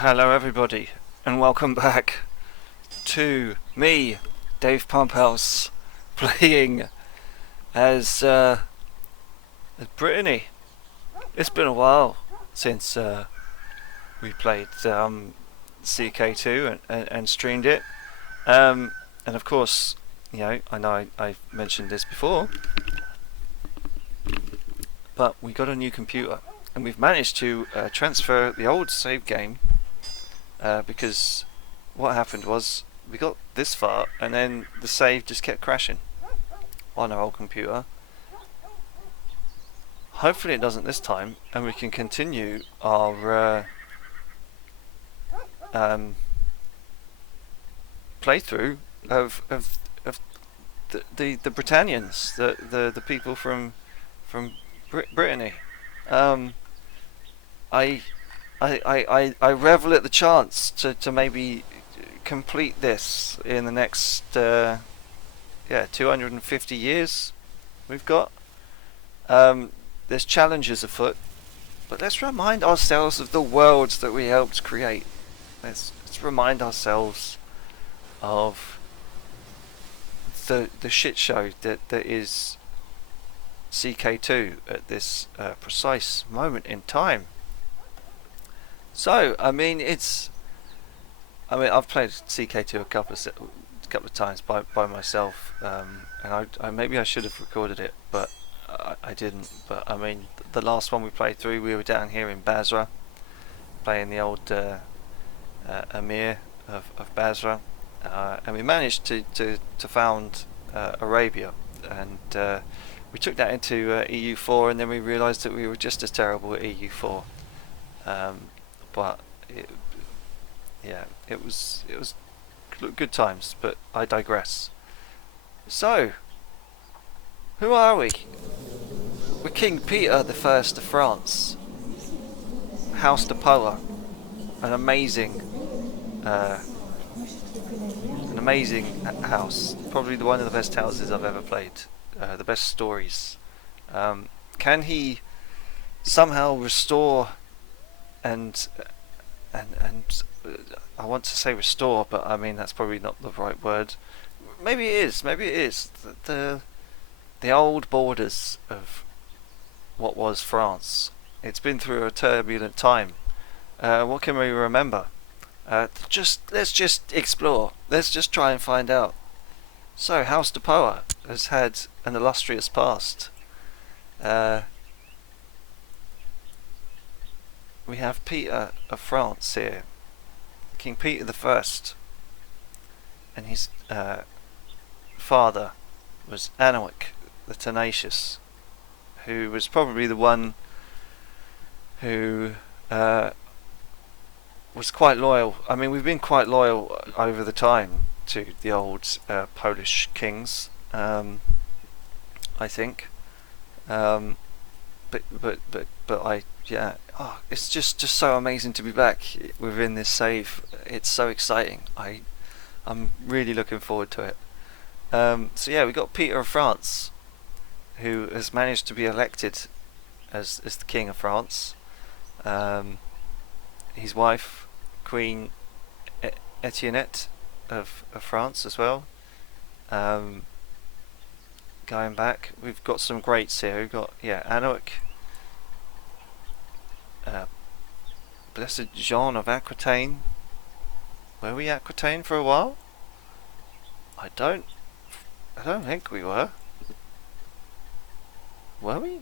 Hello everybody, and welcome back to me, Dave Pumphouse, playing as Brittany. It's been a while since we played CK2 and streamed it. And of course, I know I've mentioned this before, but we got a new computer, and we've managed to transfer the old save game because what happened was we got this far and then the save just kept crashing on our old computer. Hopefully it doesn't this time, and we can continue our playthrough of the Britannians, the people from Brittany. I revel at the chance to maybe complete this in the next 250 years we've got. There's challenges afoot, but let's remind ourselves of the worlds that we helped create. Let's remind ourselves of the shit show that is CK2 at this precise moment in time. So, I've played CK2 a couple of times by myself, and maybe I should have recorded it, but I didn't. But the last one we played through, we were down here in Basra, playing the old Emir of Basra, and we managed to found Arabia, and we took that into EU4, and then we realised that we were just as terrible at EU4. But it was good times. But I digress. So, who are we? We're King Peter the First of France, House de Power, an amazing house. Probably one of the best houses I've ever played. The best stories. Can he somehow restore and I want to say restore, but that's probably not the right word. Maybe it is. The old borders of what was France. It's been through a turbulent time. What can we remember? Let's just explore. Let's just try and find out. So, House de Power has had an illustrious past. We have Peter of France here, King Peter the First, and his father was Anouilh the Tenacious, who was probably the one who was quite loyal. We've been quite loyal over the time to the old Polish kings, I think. It's just so amazing to be back within this save. It's so exciting. I'm really looking forward to it. We got Peter of France, who has managed to be elected as the King of France. His wife, Queen Etiennette of France as well. Going back, we've got some greats here. We've got Anouilh, Blessed Jean of Aquitaine. Were we Aquitaine for a while? I don't think we were. Were we?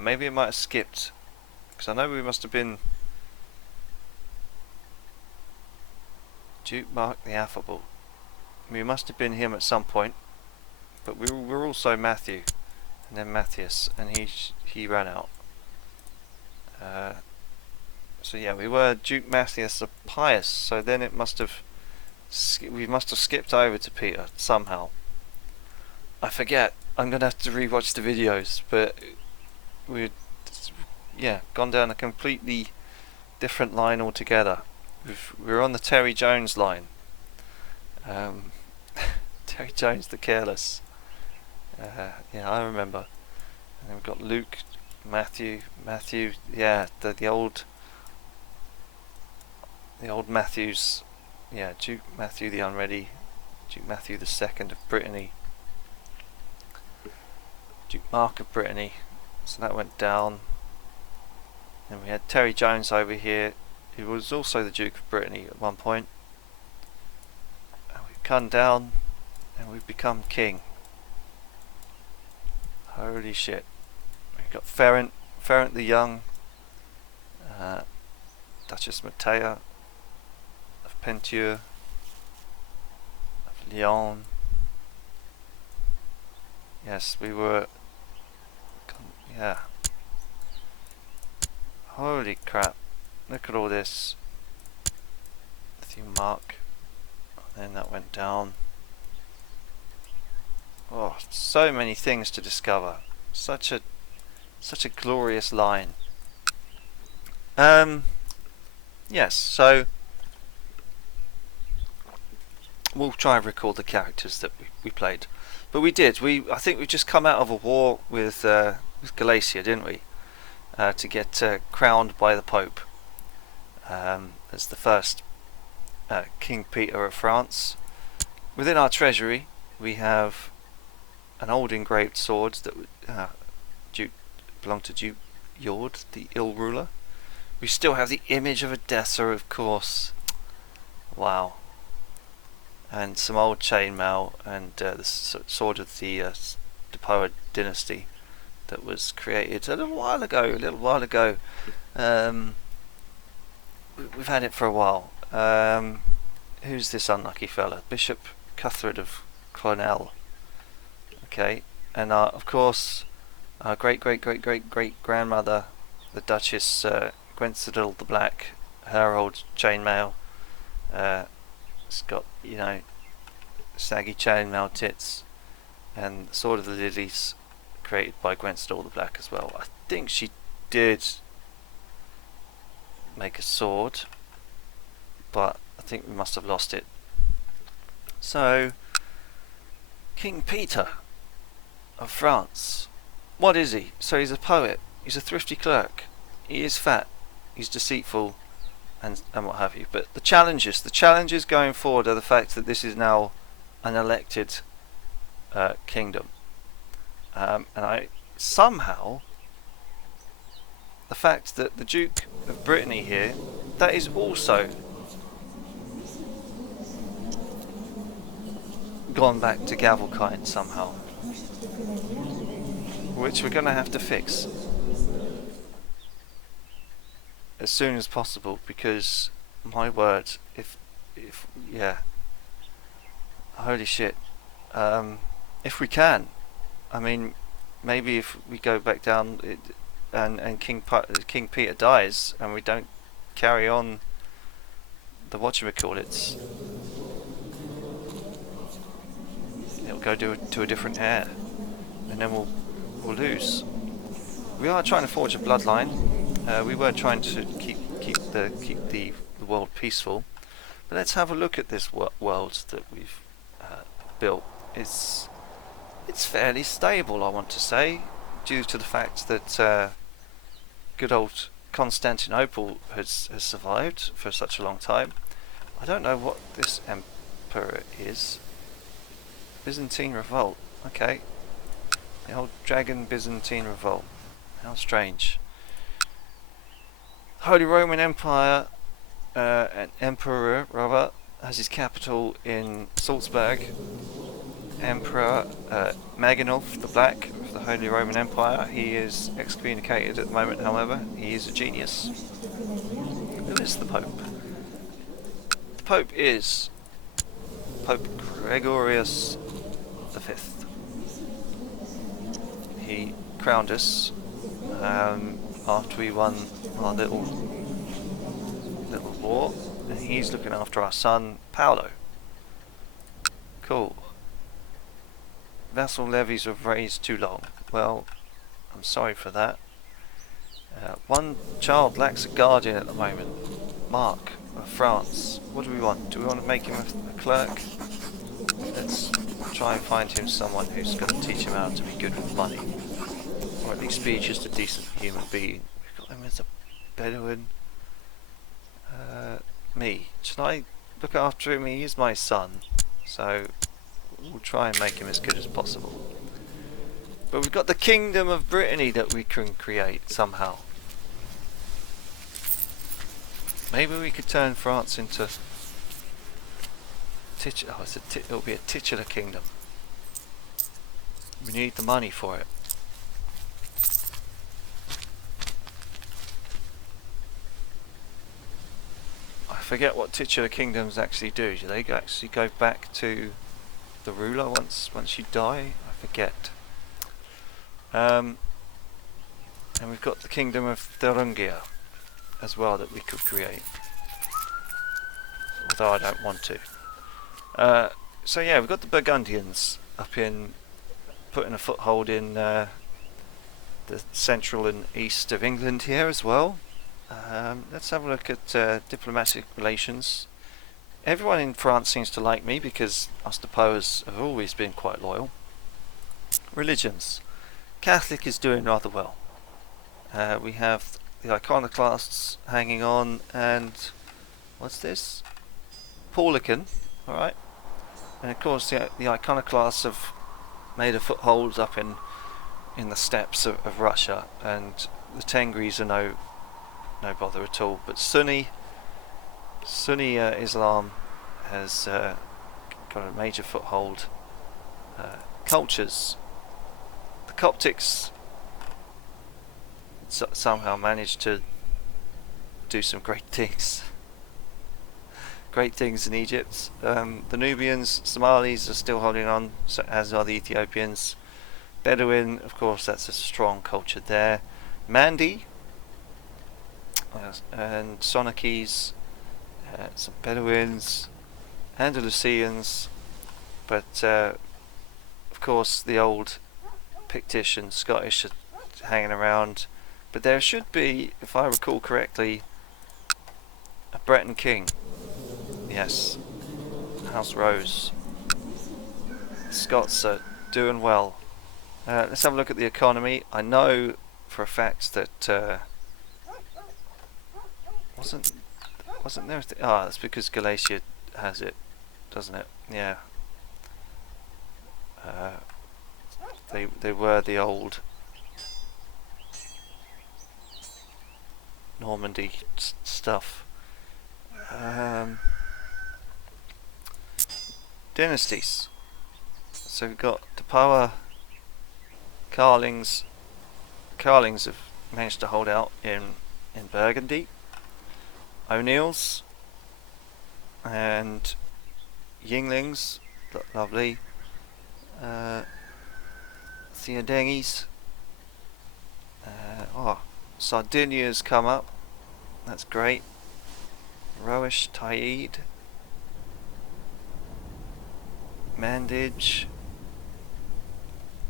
Maybe it might have skipped, because I know we must have been Duke Mark the Affable. We must have been him at some point, but we were also Matthew, and then Matthias, and he ran out. We were Duke Matthias the Pious. So then we must have skipped over to Peter somehow. I forget. I'm gonna have to rewatch the videos, but we'd gone down a completely different line altogether. We're on the Terry Jones line. Terry Jones the Careless. I remember. And then we've got Luke, Matthew. The old the old Matthews, yeah, Duke Matthew the Unready, Duke Matthew the Second of Brittany, Duke Mark of Brittany, so that went down. Then we had Terry Jones over here, who was also the Duke of Brittany at one point. And we've come down and we've become king. Holy shit. We've got Ferrant the Young, Duchess Matea of Penture, of Lyon. Yes, we were, yeah. Holy crap. Look at all this. Matthew Mark. And then that went down. Oh, so many things to discover. Such a glorious line. Yes, so we'll try and record the characters that we played. But we did. I think we've just come out of a war with Galicia, didn't we? To get crowned by the Pope as the first King Peter of France. Within our treasury, we have an old engraved sword that belonged to Duke Yord, the ill ruler. We still have the image of Edessa, of course. Wow. And some old chainmail and the sword of the Depoa dynasty that was created a little while ago. We've had it for a while. Who's this unlucky fella? Bishop Cuthred of Clonel. Okay, and of course, our great grandmother, the Duchess Gwencidel the Black, her old chainmail. It's got, you know, saggy chainmail tits, and the Sword of the Lilies, created by Gwencidel the Black as well. I think she did make a sword, but I think we must have lost it. So, King Peter of France. What is he? So he's a poet, he's a thrifty clerk, he is fat, he's deceitful, and what have you. But the challenges going forward are the fact that this is now an elected kingdom. And somehow, the fact that the Duke of Brittany here, that is also gone back to Gavelkind somehow, which we're going to have to fix as soon as possible, because my word, if yeah, holy shit, if we can, I mean, maybe if we go back down and King Peter dies and we don't carry on the whatchamacallits, it'll go to a different heir, and then we'll lose. We are trying to forge a bloodline. We were trying to keep the world peaceful, but let's have a look at this world that we've built. It's fairly stable, I want to say, due to the fact that good old Constantinople has survived for such a long time. I don't know what this emperor is. Byzantine Revolt. Okay. The old Dragon Byzantine Revolt. How strange. Holy Roman Empire, an emperor rather, has his capital in Salzburg. Emperor Maginulf the Black of the Holy Roman Empire. He is excommunicated at the moment, however. He is a genius. Who is the Pope? The Pope is Pope Gregorius V. He crowned us after we won our little war, and he's looking after our son Paolo. Cool. Vassal levies have raised too long. Well, I'm sorry for that. One child lacks a guardian at the moment. Mark of France. What do we want? Do we want to make him a clerk? Let's try and find him someone who's going to teach him how to be good with money, or at least be just a decent human being. We've got him as a Bedouin. me. Should I look after him? He is my son, so we'll try and make him as good as possible. But we've got the Kingdom of Brittany that we can create somehow. Maybe we could turn France into it'll be a titular kingdom. We need the money for it. I forget what titular kingdoms actually do. Do they actually go back to the ruler once you die? I forget. And we've got the Kingdom of Thuringia as well that we could create, although I don't want to. So yeah, we've got the Burgundians up in, putting a foothold in the central and east of England here as well. Let's have a look at diplomatic relations. Everyone in France seems to like me because us the Poes have always been quite loyal. Religions. Catholic is doing rather well. We have the iconoclasts hanging on, and what's this? Paulican, alright. And of course the iconoclasts have made a foothold up in the steppes of Russia, and the Tengris are no bother at all. But Sunni Islam has got a major foothold. Cultures. The Coptics somehow managed to do some great things. Great things in Egypt. The Nubians, Somalis are still holding on, as are the Ethiopians. Bedouin, of course, that's a strong culture there. Mandi and Sonakis, some Bedouins, Andalusians, but of course the old Pictish and Scottish are hanging around. But there should be, if I recall correctly, a Breton king. Yes, House Rose. The Scots are doing well. Let's have a look at the economy. I know for a fact that wasn't there? That's because Galatia has it, doesn't it? Yeah. They were the old Normandy stuff. Dynasties. So we've got the power. Carlings have managed to hold out in Burgundy. O'Neills and Yinglings, lovely. Theodengis. Sardinia's come up. That's great. Roish, Taid, Mandage,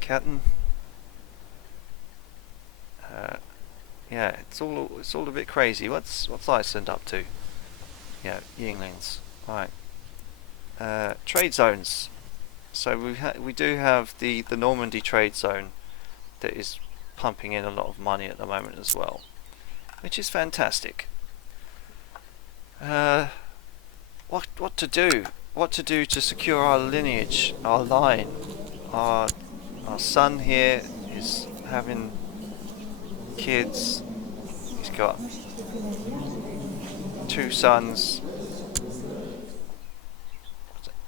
Catton. Yeah, it's all a bit crazy. What's Iceland up to? Yeah, Yinglings. Right. Trade zones. So we do have the Normandy trade zone that is pumping in a lot of money at the moment as well, which is fantastic. What to do? What to do to secure our lineage, our line? Our son here is having kids. He's got 2 sons.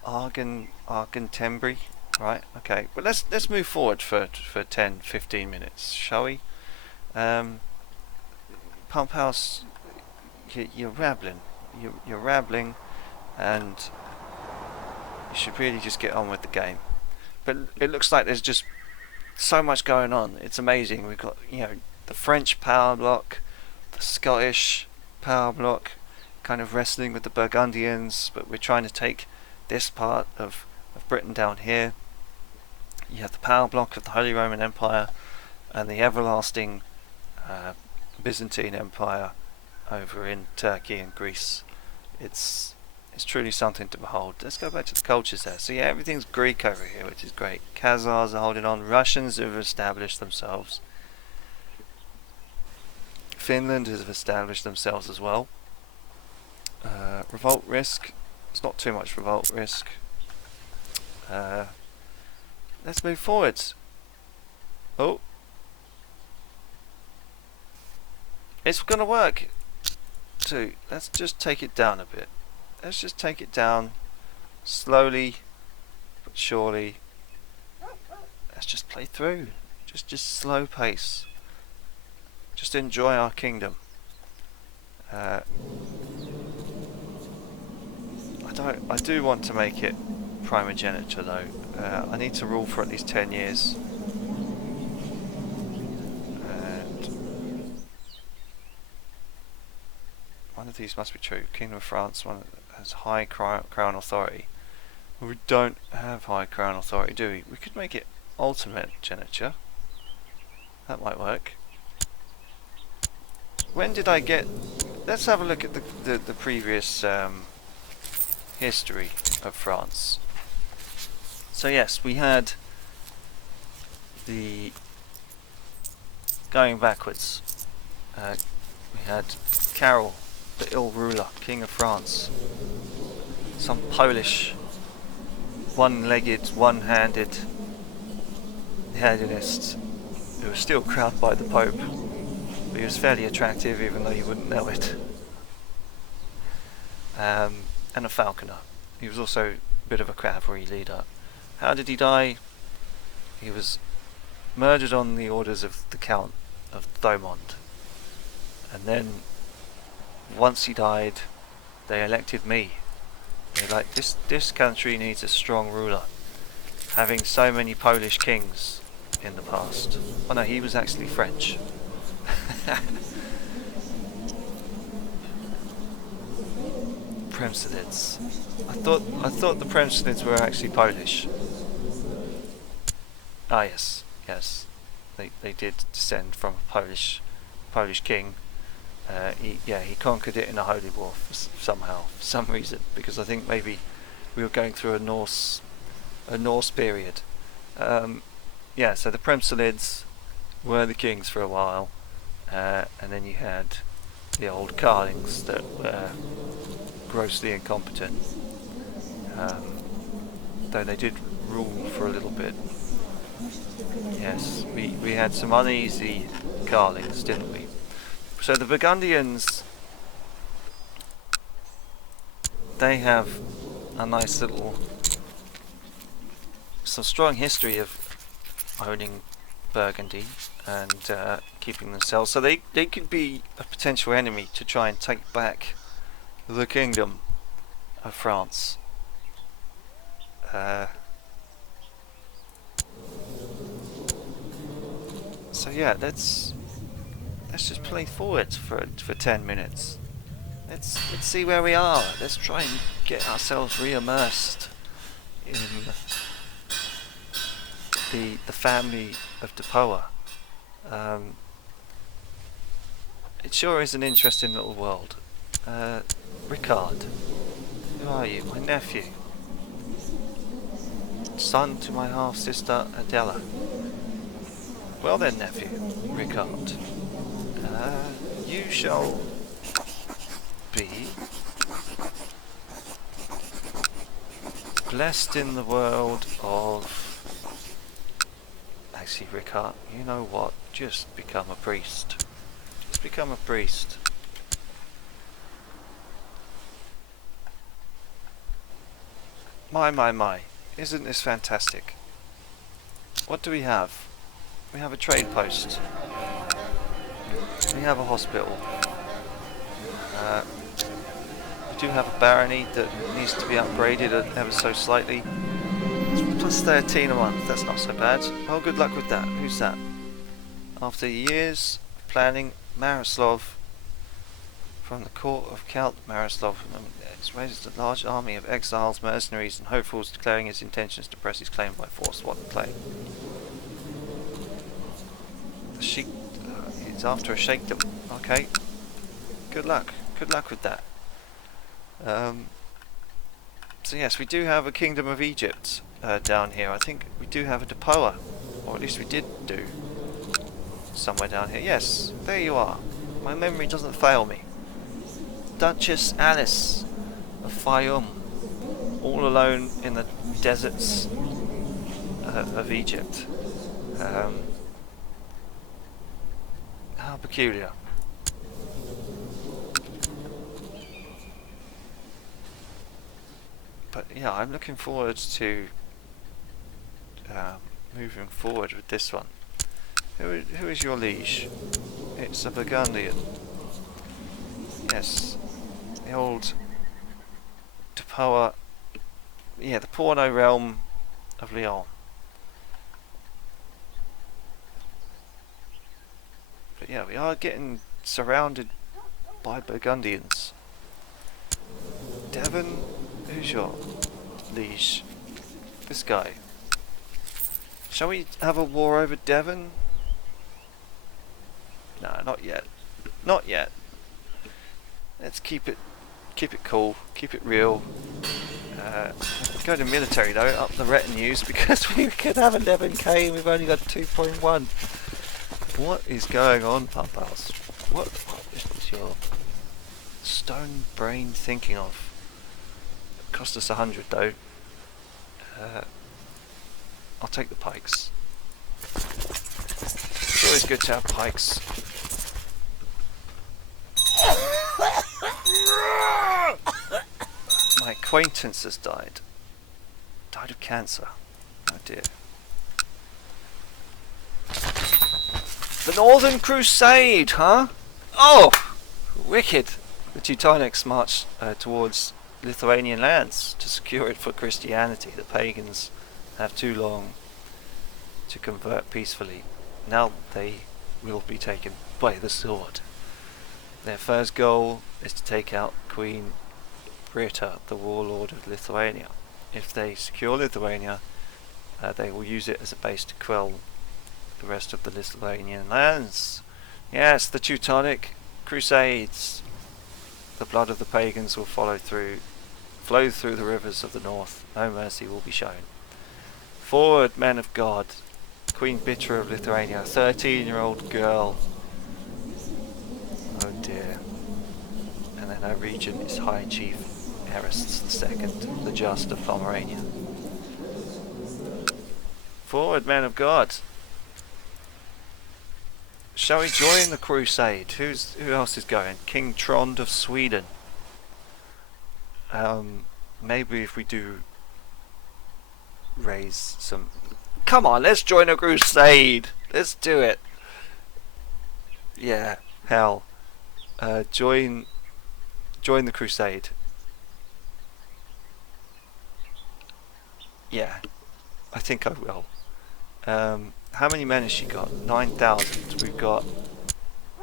Argentembri, right? Okay, but let's move forward for 10-15 minutes, shall we? Pump House, you're rabbling. You're rabbling, and you should really just get on with the game. But it looks like there's just so much going on. It's amazing. We've got the French power block, the Scottish power block, kind of wrestling with the Burgundians, but we're trying to take this part of Britain down here. You have the power block of the Holy Roman Empire and the everlasting Byzantine Empire over in Turkey and Greece. It's truly something to behold. Let's go back to the cultures there. So yeah, everything's Greek over here, which is great. Khazars are holding on. Russians have established themselves. Finland has established themselves as well. Revolt risk. It's not too much revolt risk. Let's move forwards. Oh. It's gonna work too. Let's just take it down a bit. Let's just take it down slowly but surely. Let's just play through. Just slow pace. Just enjoy our kingdom. I do want to make it primogeniture though. I need to rule for at least 10 years. And one of these must be true. Kingdom of France, one has high crown authority. We don't have high crown authority, do we? We could make it ultimate geniture. That might work. When did I get... Let's have a look at the previous history of France. So yes, we had the... Going backwards. We had Carol, the ill ruler, King of France. Some Polish, one-legged, one-handed hedonist who was still crowned by the Pope. But he was fairly attractive, even though you wouldn't know it. And a falconer. He was also a bit of a cavalry leader. How did he die? He was murdered on the orders of the Count of Thomond. And then, once he died, they elected me. They're like, this country needs a strong ruler. Having so many Polish kings in the past. Oh no, he was actually French. Premslids. I thought the Premslids were actually Polish. Ah yes, they did descend from a Polish king. He conquered it in a holy war somehow, for some reason, because I think maybe we were going through a Norse period. So the Premslids were the kings for a while, and then you had the old Carlings that were grossly incompetent, though they did rule for a little bit. Yes, we had some uneasy Carlings, didn't we? So the Burgundians, they have a nice little, some strong history of owning Burgundy and keeping themselves. So they could be a potential enemy to try and take back the kingdom of France. So yeah, let's just play forward for 10 minutes. Let's see where we are. Let's try and get ourselves re-immersed in the family of Depoa. It sure is an interesting little world. Ricard, who are you? My nephew. Son to my half-sister Adela. Well then, nephew, Ricard. You shall be blessed in the world of... Actually, Ricard, you know what? Just become a priest. Just become a priest. My. Isn't this fantastic? What do we have? We have a trade post. We have a hospital. We do have a barony that needs to be upgraded ever so slightly. Plus 13 a month, that's not so bad. Well, good luck with that. Who's that? After years of planning, Marislav from the court of Count Marislav has raised a large army of exiles, mercenaries and hopefuls, declaring his intentions to press his claim by force. What a claim. The sheik... it's after a sheikdom. Okay. Good luck. Good luck with that. So yes, we do have a Kingdom of Egypt down here. I think we do have a Depoa. Or at least we did do. Somewhere down here. Yes, there you are. My memory doesn't fail me. Duchess Alice of Fayoum, all alone in the deserts of Egypt. How peculiar. But yeah, I'm looking forward to moving forward with this one. Who is your liege? It's a Burgundian. Yes, the old Depoa, yeah, the porno realm of Lyon. But yeah, we are getting surrounded by Burgundians. Devon, who's your liege? This guy. Shall we have a war over Devon? No, not yet. Not yet. Let's keep it cool, keep it real. Go to military though, up the retinues, because we could have 11k and we've only got 2.1. What is going on, Pump-House? What is your stone brain thinking of? It cost us 100 though. I'll take the pikes. It's always good to have pikes. My acquaintance has died. Died of cancer. Oh dear. The Northern Crusade, huh? Oh! Wicked! The Teutonics marched towards Lithuanian lands to secure it for Christianity. The pagans have too long to convert peacefully. Now they will be taken by the sword. Their first goal is to take out Queen Brittany, the warlord of Lithuania. If they secure Lithuania, they will use it as a base to quell the rest of the Lithuanian lands. Yes, the Teutonic Crusades. The blood of the pagans will flow through the rivers of the north. No mercy will be shown. Forward, men of God. Queen Brittany of Lithuania, 13-year-old girl. Oh dear. And then our regent is High Chief Eris II, the Just of Pomerania. Forward, men of God. Shall we join the crusade? Who else is going? King Trond of Sweden. Maybe if we do raise some... Come on, let's join a crusade! Let's do it! Yeah, hell. Join the crusade. Yeah, I think I will. How many men has she got? 9,000. We've got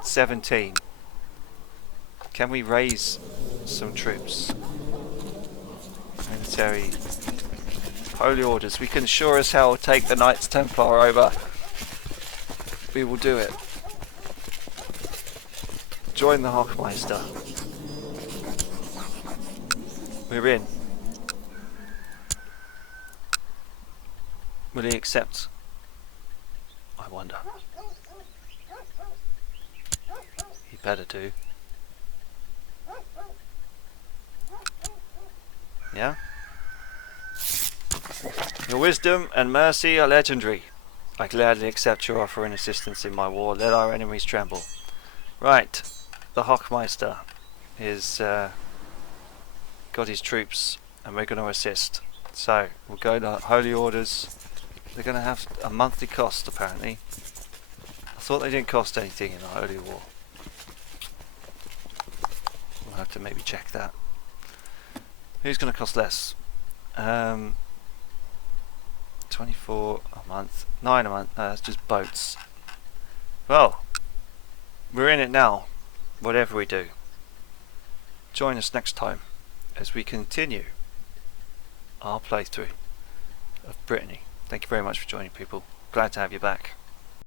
17. Can we raise some troops? Military. Holy orders. We can sure as hell take the Knights Templar over. We will do it. Join the Hochmeister. We're in. Will he accept? I wonder. He better do. Yeah? Your wisdom and mercy are legendary. I gladly accept your offer and assistance in my war. Let our enemies tremble. Right. The Hochmeister is got his troops and we're going to assist. So, we'll go to Holy Orders. They're going to have a monthly cost apparently. I thought they didn't cost anything in the Holy War. We'll have to maybe check that. Who's going to cost less? 24 a month, 9 a month. No, that's just boats. Well, we're in it now. Whatever we do. Join us next time as we continue our playthrough of Brittany. Thank you very much for joining, people. Glad to have you back.